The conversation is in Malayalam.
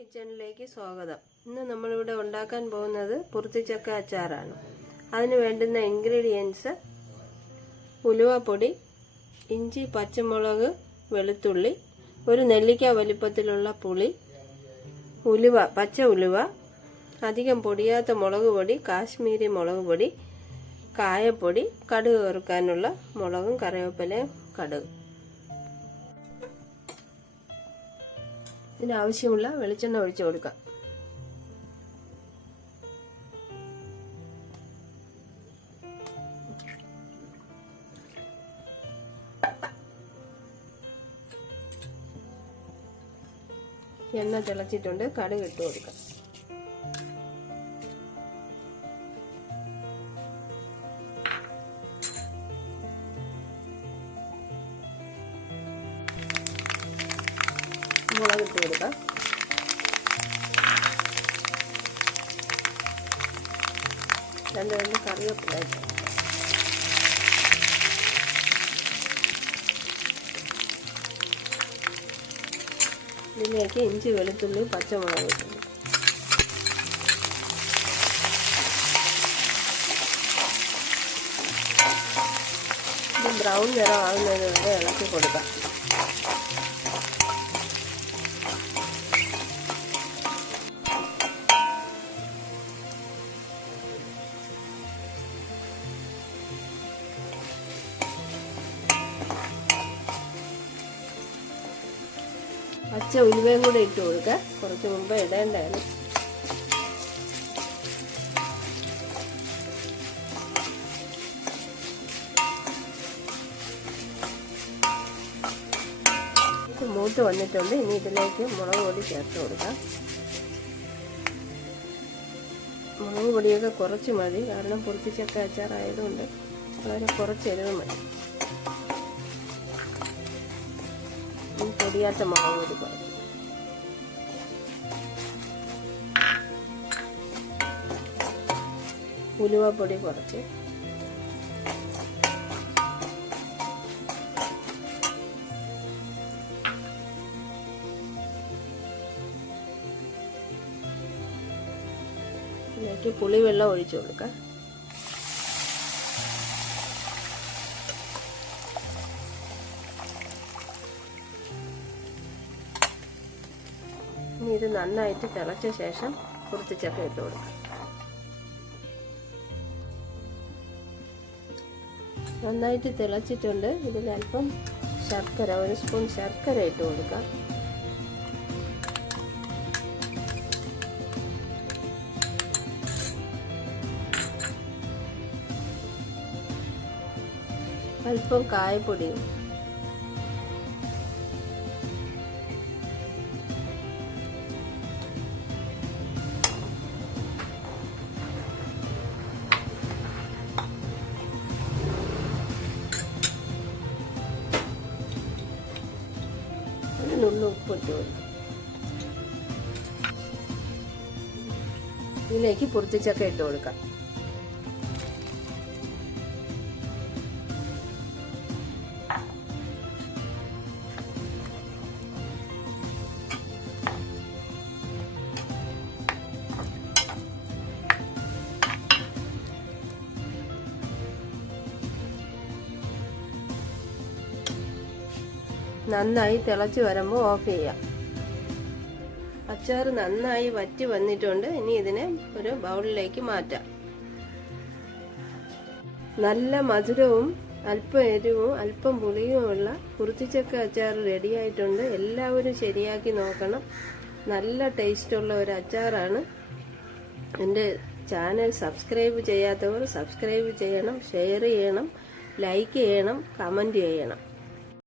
കിച്ചണിലേക്ക് സ്വാഗതം. ഇന്ന് നമ്മളിവിടെ ഉണ്ടാക്കാൻ പോകുന്നത് പുറത്തിച്ചക്ക അച്ചാറാണ്. അതിന് വേണ്ടുന്ന ഇൻഗ്രീഡിയൻസ്: ഉലുവപ്പൊടി, ഇഞ്ചി, പച്ചമുളക്, വെളുത്തുള്ളി, ഒരു നെല്ലിക്ക വലിപ്പത്തിലുള്ള പുളി, ഉലുവ, പച്ച ഉലുവ, അധികം പൊടിയാത്ത മുളക് പൊടി, കാശ്മീരി മുളക് പൊടി, കായപ്പൊടി, കടുക് വറുക്കാനുള്ള മുളകും കറിവേപ്പിലയും കടുക്. ഇതിനാവശ്യമുള്ള വെളിച്ചെണ്ണ ഒഴിച്ചു കൊടുക്കാം. എണ്ണ തിളച്ചിട്ടുണ്ട്, കടുക് ഇട്ട് കൊടുക്കാം. മുളക് ഇട്ട് കൊടുക്കാം. രണ്ട് കറിവേപ്പില ഇട്ട് ഇതിലേക്ക് ഇഞ്ചി, വെളുത്തുള്ളി, പച്ചമുളക് ഇട്ടുണ്ട്. ഇത് ബ്രൗൺ നിറം ആകുന്നത് വരെ ഇളക്കി കൊടുക്കാം. പച്ച ഉലുവയും കൂടെ ഇട്ട് കൊടുക്കുക. കുറച്ച് മുമ്പ് ഇടേണ്ടതാണ്. മൂത്ത് വന്നിട്ടുണ്ട്. ഇനി ഇതിലേക്ക് മുളക് പൊടി ചേർത്ത് കൊടുക്കാം. മുളക് പൊടിയൊക്കെ കുറച്ച് മതി, കാരണം പൊടിച്ചക്ക അച്ചാറായതുകൊണ്ട് വളരെ കുറച്ച് എരിവ് മതി. പൊടിയാത്ത മുളക് പൊടി കുറച്ച്, ഉലുവപ്പൊടി കുറച്ച്, ഇതിലേക്ക് പുളിവെള്ളം ഒഴിച്ചു കൊടുക്കാം. ഇനി ഇത് നന്നായിട്ട് തിളച്ച ശേഷം പുറത്തിച്ചക്ക ഇട്ട് കൊടുക്കാം. നന്നായിട്ട് തിളച്ചിട്ടുണ്ട്. ഇതിലൽപ്പം ശർക്കര, ഒരു സ്പൂൺ ശർക്കര ഇട്ട് കൊടുക്കാം. അല്പം കായപ്പൊടി, ഉപ്പിട്ട് കൊടുക്കും. ഇതിലേക്ക് പുറത്തിച്ചക്ക ഇട്ട് കൊടുക്കാം. നന്നായി തിളച്ച് വരുമ്പോൾ ഓഫ് ചെയ്യാം. അച്ചാർ നന്നായി വറ്റി വന്നിട്ടുണ്ട്. ഇനി ഇതിനെ ഒരു ബൗളിലേക്ക് മാറ്റാം. നല്ല മധുരവും അല്പം എരിവും അല്പം പുളിയുമുള്ള കുറുത്തിച്ചക്ക അച്ചാർ റെഡിയായിട്ടുണ്ട്. എല്ലാവരും ശരിയാക്കി നോക്കണം. നല്ല ടേസ്റ്റുള്ള ഒരു അച്ചാറാണ്. എൻ്റെ ചാനൽ സബ്സ്ക്രൈബ് ചെയ്യാത്തവർ സബ്സ്ക്രൈബ് ചെയ്യണം, ഷെയർ ചെയ്യണം, ലൈക്ക് ചെയ്യണം, കമൻറ്റ് ചെയ്യണം.